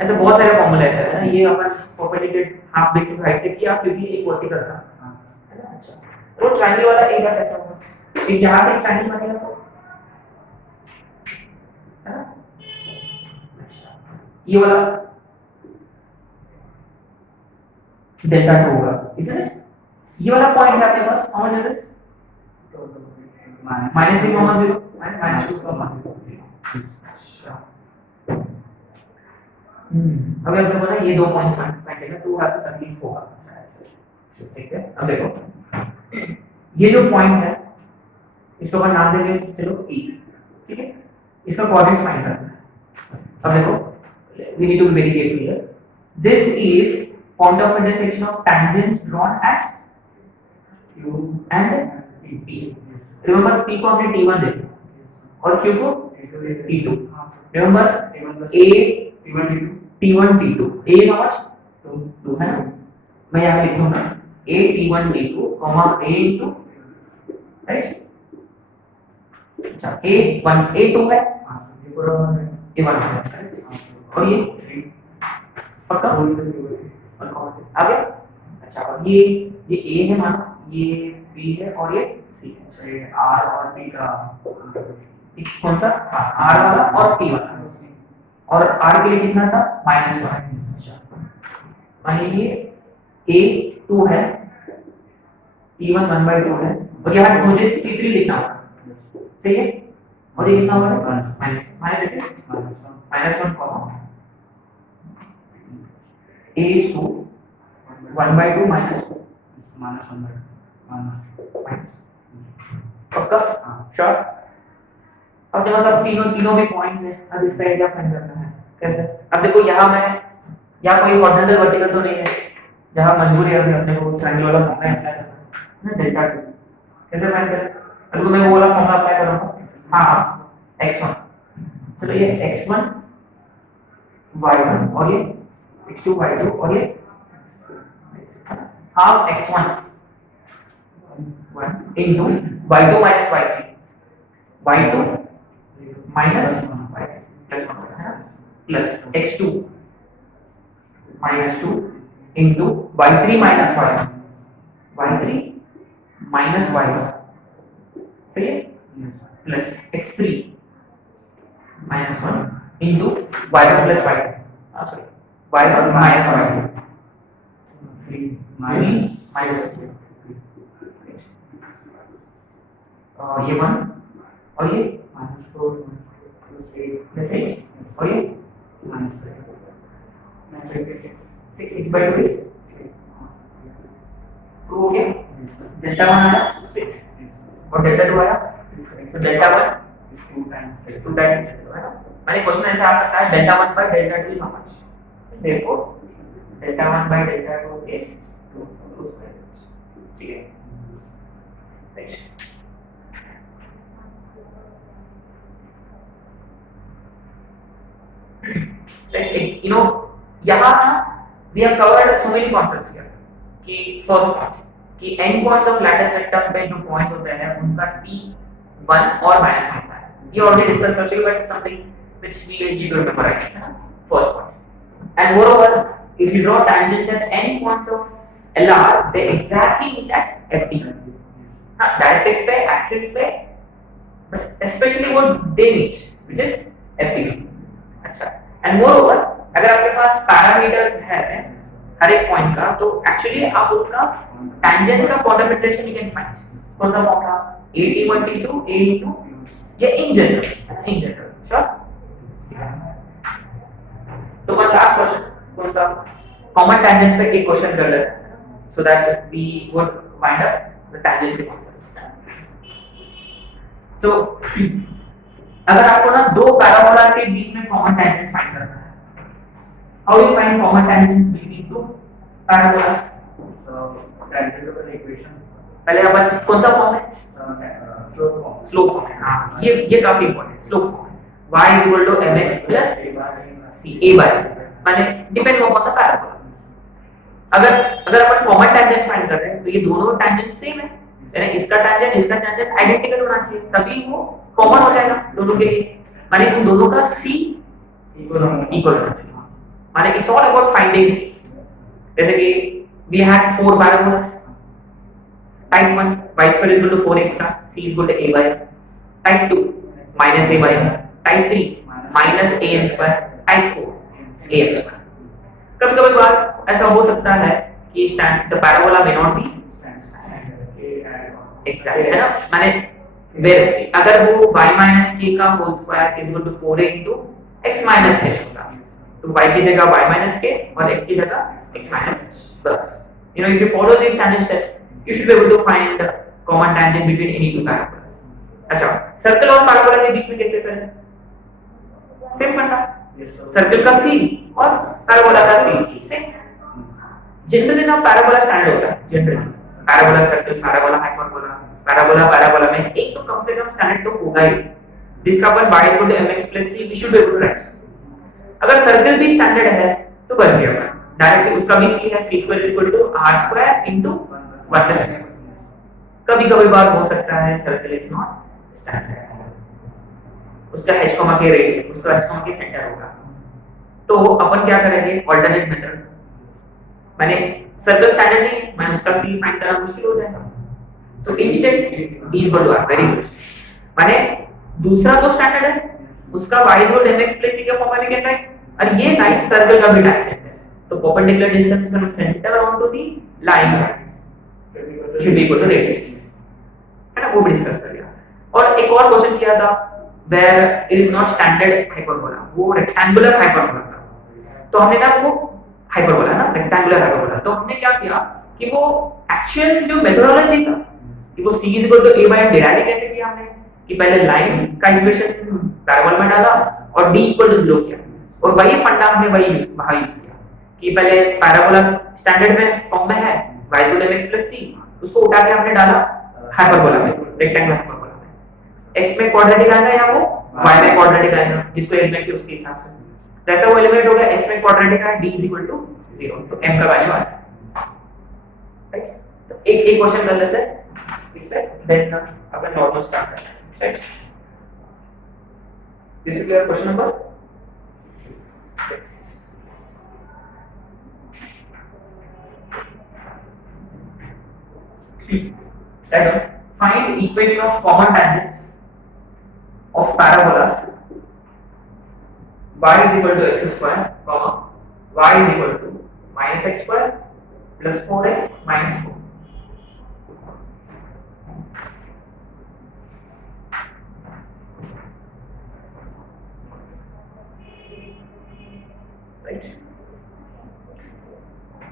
ऐसे बहुत सारे फॉर्मूले हैं ना, ये अपन प्रोपेगेटेड हाफ बेसिक हाइट से किया क्योंकि एक वर्टिकल था, है ना? अच्छा तो ट्रायंगल वाला एरिया कैसा होगा? एक यहां से एक ट्रायंगल बनेगा तो है ना? अच्छा ये वाला डेल्टा 2 होगा, इसलिए ये वाला पॉइंट है आपके पास हाउ मच इज दिस? -3, 0 -2, 0। अच्छा अभी आपने बोला ये दो पॉइंट्स फाइंड करना तो वहां से तकलीफ होगा शायद से। ठीक है अब देखो ये जो पॉइंट है इसको अपन नाम देंगे चलो E, ठीक है? इसका कोऑर्डिनेट्स फाइंड करना है। अब देखो we need to be very careful here. This is point of intersection of tangents drawn at Q and P. Remember P को हमने T1 देखा और Q को T2। Remember A T1 T2 A is how much? 2 है ना? मैं यहाँ लिख दूंगा A T1 T2 comma A into right? अच्छा A1 A2 है ये पूरा A1 है और ये पक्का आगे। अच्छा और ये A है माना, ये B है और ये C है। अच्छा ये R और T का कौन सा? हाँ R वाला और P वाला और R के लिए कितना था? -1। अच्छा मान लीजिए A2 है T1 1/2 है और यहाँ मुझे T3 लिखना होगा, सही है? और ये कितना होगा? Minus this is -1 comma A is 2 1/2 -2 minus पक्का श्योर। अब जब सब तीनों भी पॉइंट्स हैं, अब इसका एरिया फाइंड करना है कैसे? अब देखो यहाँ कोई हॉरिजॉन्टल वर्टिकल तो नहीं है, जहाँ मजबूरी है अपने को ट्रायंगल वाला फॉर्मूला अप्लाई करना है डेल्टा 2 कैसे फाइंड करें? अब तो मैं वो वाला फॉर्मूला अप्लाई करूंगा हां x1, चलो ये x1 y1 और ये x2 y2 और ये half x1 1 into y2 minus y3 y2 minus y plus 1 plus x2 minus 2 into y3 minus y1 y3 minus y1 सही है plus x3 minus 1 into y1 plus y2 sorry y1 minus y2 3 minus 2 ये 1 और ये -4 plus 8 और ये -6 6/2 is 2 हो गया। Delta 1 आया 6 और डेल्टा 2 आया तो डेल्टा 1 is 2 times है ना? माने क्वेश्चन ऐसा आ सकता है delta 1 by delta 2 is how much? Therefore delta 1 by delta 2 is 2 square, ठीक है? Right. Like, you know, यहाँ we have covered so many concepts here कि first point कि end points of lattice vector पे जो points होते हैं उनका t1 और -1 होता है, ये already discuss कर चुके but something which we need to memorize है ना first point and moreover if you draw tangents at any points of LR, they exactly meet at FD. Directrix पे, एक्सिस पे, especially what they meet, which is FD. अच्छा, and moreover, अगर आपके पास parameters है हर एक point का, तो actually आप उनका tangent का point of intersection you can find. कौन सा formula? AT1 into A into ये in general, sure? तो वन लास्ट क्वेश्चन कौन सा कॉमन टेंजेंट्स पे एक क्वेश्चन कर लेते हैं so that we would find out the tangency concept. So अगर आपको ना दो पैराबोला के बीच में कॉमन टेंजेंट फाइंड करना है, how you find common tangents between two parabolas? Tangent equation पहले अपन कौन सा फॉर्म है? स्लोप फॉर्म है. हां, ये काफी इंपॉर्टेंट स्लोप फॉर्म है. y is equal to mx plus c a by माने डिपेंड होगा ना पैराबोला. अगर अपन कॉमन टेंजेंट फाइंड कर रहे हैं तो ये दोनों टेंजेंट सेम है, यानी इसका टेंजेंट आइडेंटिकल होना चाहिए, तभी वो कॉमन हो जाएगा दोनों के लिए. माने इन दोनों का c इक्वल होना चाहिए. माने it's all about finding c. जैसे कि we had four parabolas. Type 1 y square is equal to 4x का c is equal to a by. Type 2 minus a by. Type 3 minus am square. Type 4 am square. कभी-कभी बार ऐसा हो सकता है कि the parabola may not be exactly, है ना. माने वेयर अगर वो y minus k का whole square is equal to 4a into x minus h होता, तो y की जगह y minus k और x की जगह x minus h. बस you know, if you follow these standard steps you should be able to find the common tangent between any two parabolas. अच्छा, circle और पैराबोला के बीच में कैसे करें? सेम फंडा, सर्कल का c और पैराबोला का c सेम. जनरली ना पैराबोला स्टैंडर्ड होता है. Generally parabola circle, parabola hyperbola, parabola में एक तो कम से कम स्टैंडर्ड तो होगा ही, जिसका अपन y equal to mx plus c we should be able to write. अगर सर्कल भी स्टैंडर्ड है तो बच गया अपन. डायरेक्टली उसका भी c है, c square is equal to r square into 1 plus x. कभी-कभी बार हो सकता है सर्कल इज नॉट स्टैंडर्ड, उसका h के रेडियस, उसका h के सेंटर होगा, तो अपन क्या करेंगे? Alternate method. माने सर्कल स्टैंडर्ड नहीं, माने उसका c फाइंड करना मुश्किल हो जाएगा, तो instant d is equal to r. Very good. माने दूसरा तो स्टैंडर्ड है, उसका y is equal to mx plus c के फॉर्म में we can write, और ये लाइन सर्कल का भी टाइप है, तो perpendicular distance from centre on to the line should be equal to radius, है ना. वो भी डिस्कस कर लिया. और एक और क्वेश्चन किया था where it is not standard hyperbola, वो rectangular hyperbola था, तो हमने ना वो hyperbola ना rectangular hyperbola, तो हमने क्या किया कि वो एक्चुअल जो मेथोडोलॉजी था कि वो c is equal to a by m derive कैसे किया हमने, कि पहले लाइन का इक्वेशन पैराबोला में डाला और d इक्वल टू 0 किया, और वही फंडा हमने वहां यूज किया कि पहले पैराबोला स्टैंडर्ड में फॉर्म में है y equal to mx plus c, उसको उठा के हमने डाला हाइपरबोला में, रेक्टेंगुलर हाइपरबोला में. x में क्वाड्रेटिक आएगा या वो y में क्वाड्रेटिक आएगा, जिसको एलिमेंट के उसके हिसाब से जैसा वो एलिमेंट होगा, x में क्वाड्रेटिक है, d इज इक्वल टू 0, तो m का वैल्यू आएगा. राइट, तो एक क्वेश्चन कर लेते हैं इस पे, देन अपन नॉर्मल स्टार्ट करते हैं. Right, this is clear. Question number 6. Find equation of common tangents of parabolas y is equal to x square, comma y is equal to minus x square plus 4x minus 4. Right?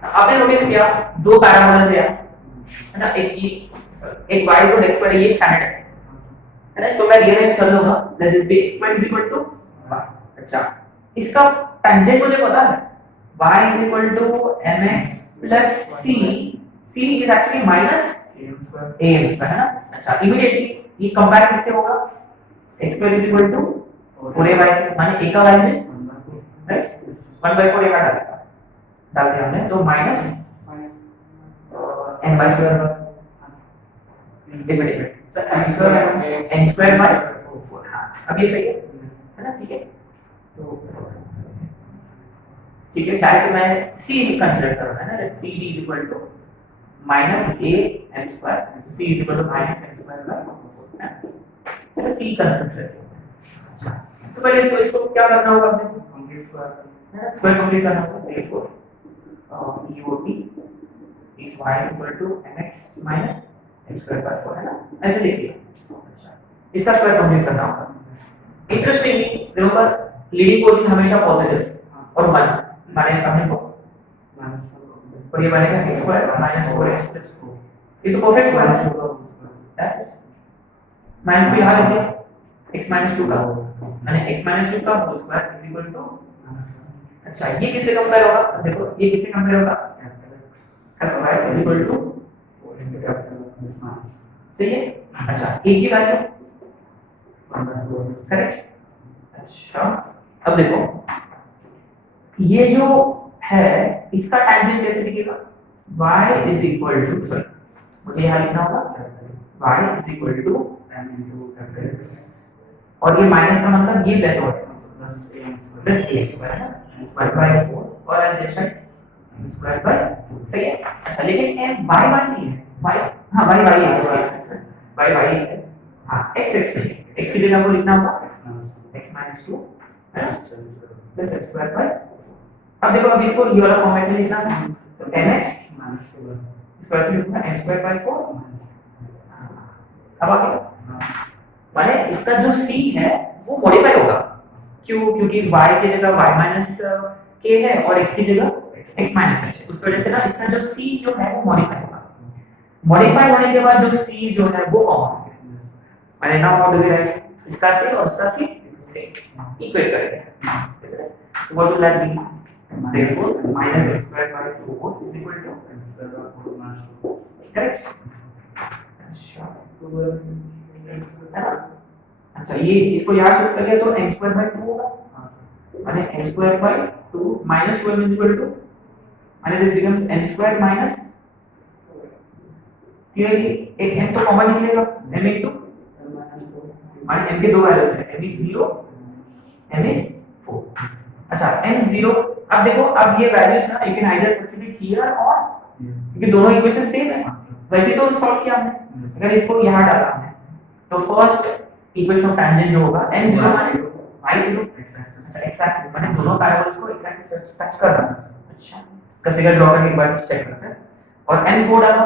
आपने notice किया दो parabolas है ना, एक y और x पर ये standard है ना, इसको मैं रीअरेंज कर लूंगा. Let this be x is equal to y. अच्छा, इसका टेंजेंट मुझे पता है, y is equal to mx plus c. c is actually minus am square, है ना. अच्छा, इमीडिएटली ये कंपेयर किससे होगा? x is equal to 4a by c, माने a का वैल्यू इज राइट 1/4 a का डाल दिया हमने, तो minus m by square divided तो n स्क्वायर बाय 4. हां, अब ये सही है ना. ठीक है, तो ठीक है, डायरेक्ट मैं c कंसीडर कर रहा है ना, let's c is equal to minus a m square, c is equal to minus m square by, चलो c कंसीडर करते हैं। तो पहले इसको क्या करना होगा अपने को, कंप्लीट स्क्वायर स्क्वायर कंप्लीट करना होगा, therefore EOT is y is equal to mx minus m square by 4 है ना, ऐसे लिखिए। अच्छा, इसका स्क्वायर कंप्लीट करना होगा। इंटरेस्टिंगली रिमेंबर लीडिंग पोजीशन हमेशा पॉजिटिव और 1 माने अपने को माइनस और ये बनेगा x square minus 4x plus 4, ये तो परफेक्ट स्क्वायर है, दैट्स इट। माइनस को यहाँ लिखिए x माइनस 2 का माने x माइनस 2 का whole square is equal to, अच्छा ये किससे कंपेयर होगा, देखो ये किससे कंपेयर होगा, x square is equal to, सही है। अच्छा a की वैल्यू करेक्ट। अच्छा अब देखो ये जो है इसका टैंजेंट कैसे दिखेगा, y is equal to, sorry मुझे यहाँ लिखना होगा y is equal to tan into x और ये माइनस का मतलब ये प्लस होगा plus a plus a square है ना, स्क्वायर बाय 4 और एडजस्टेड स्क्वायर बाय 4, सही है। अच्छा लेकिन m y y नहीं है, y हां y y है, y y है, हां x x नहीं है, x की जगह को लिखना होगा x माइनस 2 है प्लस x स्क्वायर बाय, अब देखो अब इसको ये वाला फॉर्मेट में लिखना है, तो mx माइनस स्क्वायर से लिखना m स्क्वायर बाय 4, अब आ गया माने इसका जो c है वो मॉडिफाई होगा, क्यों, क्योंकि y की जगह y माइनस k है और x की जगह x माइनस h है, उस वजह से ना इसका जो c जो है वो मॉडिफाई होगा। मॉडिफाई होने के बाद जो c जो है वो कॉमन है, माने now how do we write, इसका c और इसका c सेम इक्वेट करेंगे, what will that be, therefore minus x square by 4 is equal to, correct। अच्छा अच्छा ये इसको यहाँ शिफ्ट कर लिया तो m square by 2 होगा, माने m square by 2 minus 2m is equal to, माने this becomes m square minus, clearly एक m तो कॉमन निकलेगा m into, माने m के दो वैल्यूज हैं, m is 0 m is 4। अच्छा m 0, अब देखो अब ये वैल्यूज ना you can either substitute here और, क्योंकि दोनों इक्वेशन सेम है, वैसे तो सॉल्व किया हमने, अगर इसको यहाँ डाला हमने तो फर्स्ट इक्वेशन ऑफ टैंजेंट जो होगा m0 माने y0, अच्छा x एक्सिस माने दोनों पैराबोल्स को x एक्सिस टच कर रहा है। अच्छा इसका फिगर ड्रॉ करके एक बार चेक करते हैं, और m4 डालो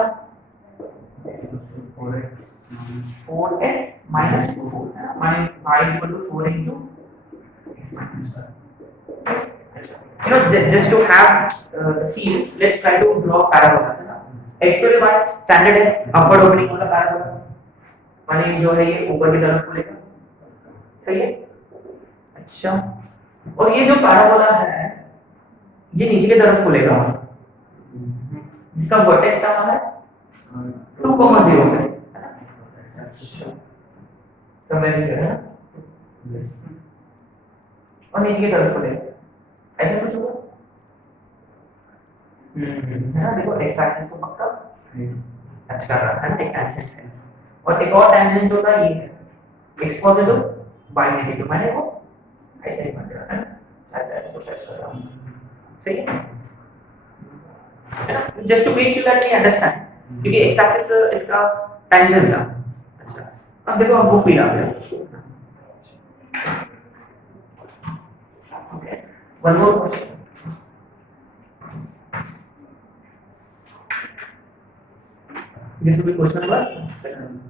4x minus 4 है ना, माने y is equal to 4 into x minus 1। You know, just to have the feel, let's try to draw parabola है ना, x के बाद स्टैंडर्ड है अपवर्ड ओपनिंग वाला पैराबोला, माने जो है ये ऊपर की तरफ खुलेगा, सही है। अच्छा और ये जो पैराबोला है ये नीचे की तरफ खुलेगा, जिसका वर्टेक्स क्या है 2,0 है ना, अच्छा समझ गए है ना, और नीचे की तरफ खुलेगा ऐसे कुछ होगा, है ना, देखो x एक्सिस को पक्का टच कर रहा है ना, एक टैंजेंट है, और एक और टैंजेंट होता है ये है x पॉजिटिव y नेगेटिव, माने वो ऐसे ही बन रहा है ना, ऐसे ऐसे कुछ टच कर रहा हूं, सही है ना, just to make sure that we understand, क्योंकि x एक्सिस इसका टैंजेंट था। अच्छा अब देखो अब वो फील आ गया, okay one more question, this will be question number 7,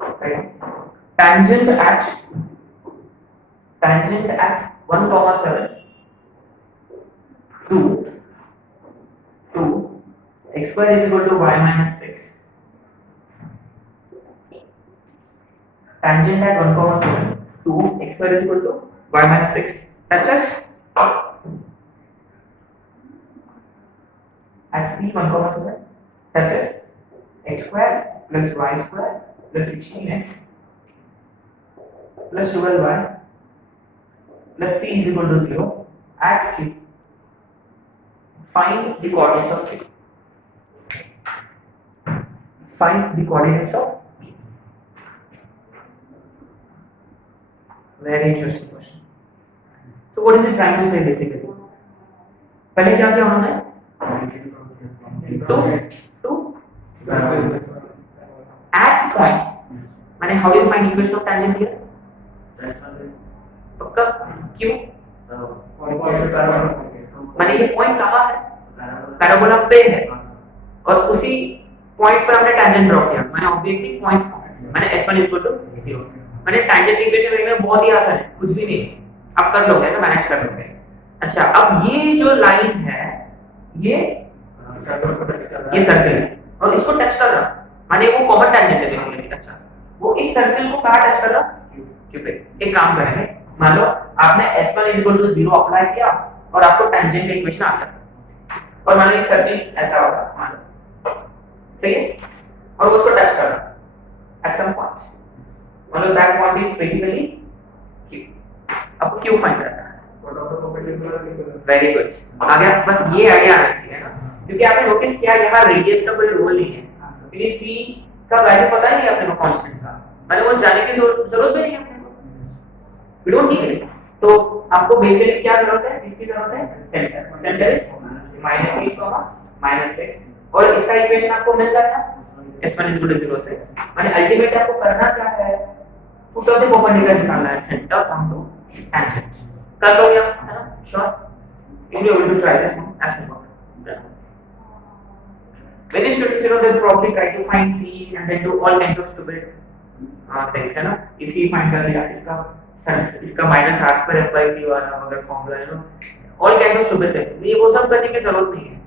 okay, tangent at 1,7 to x square is equal to y minus 6, tangent at 1,7 to x square is equal to y minus 6 touches at p 1,7 touches x square plus y square plus 16x plus 12y plus c is equal to 0 at q. Find the coordinates of q. Find the coordinates of q. Very interesting question. So what is it trying to say basically? पहले क्या किया उन्होंने to at point माने how do you find equation of tangent here पक्का क्यों माने ये point कहाँ है पैराबोला पे है और उसी पॉइंट पर हमने टेंजेंट ड्रॉ किया माने ऑब्वियसली पॉइंट माने s1 0 माने टेंजेंट इक्वेशन देखना बहुत ही आसान है कुछ भी नहीं आप कर लोगे ना मैनेज कर लोगे अच्छा अब ये जो लाइन है ये सर्कल है और इसको टच कर रहा माने वो कॉमन टेंजेंट है बेसिकली अच्छा वो इस सर्कल को कहां टच कर रहा क्यों पे एक काम करेंगे मान लो आपने s1 0 अप्लाई किया और आपको टेंजेंट का इक्वेशन आ गया और मान लो ये सर्कल ऐसा होगा मान लो सही है और उसको टच कर रहा एट सम पॉइंट मान लो that point is basically q आपको q फाइंड करना है वेरी गुड आ गया बस ये आइडिया आना चाहिए ना क्योंकि आपने नोटिस किया यहाँ रेडियस का कोई रोल नहीं है क्योंकि c का वैल्यू पता ही नहीं अपने को कांस्टेंट का माने वो जाने की जरूरत भी नहीं है अपने को वी डोंट नीड इट तो आपको बेसिकली क्या जरूरत है इसकी जरूरत है सेंटर इज -8 -6 और इसका इक्वेशन आपको मिल जाता है s1 0 से माने अल्टीमेटली आपको करना क्या है फुट ऑफ द परपेंडिकुलर निकालना है सेंटर onto tangent कर लोगे आप है ना sure if you are able to try this as well many students they probably try to find c and then do all kinds of stupid things है ना इसी फाइंड कर लिया इसका माइनस r पर m/c वाला अगर फॉर्मूला है ना all kinds of stupid things ये वो सब करने की जरूरत नहीं है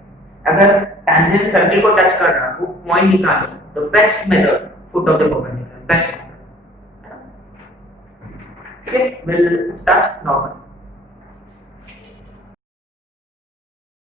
अगर टेंजेंट सर्कल को टच कर रहा है वो पॉइंट निकालो the best method foot of the perpendicular best method ठीक है विल स्टार्ट नॉर्मल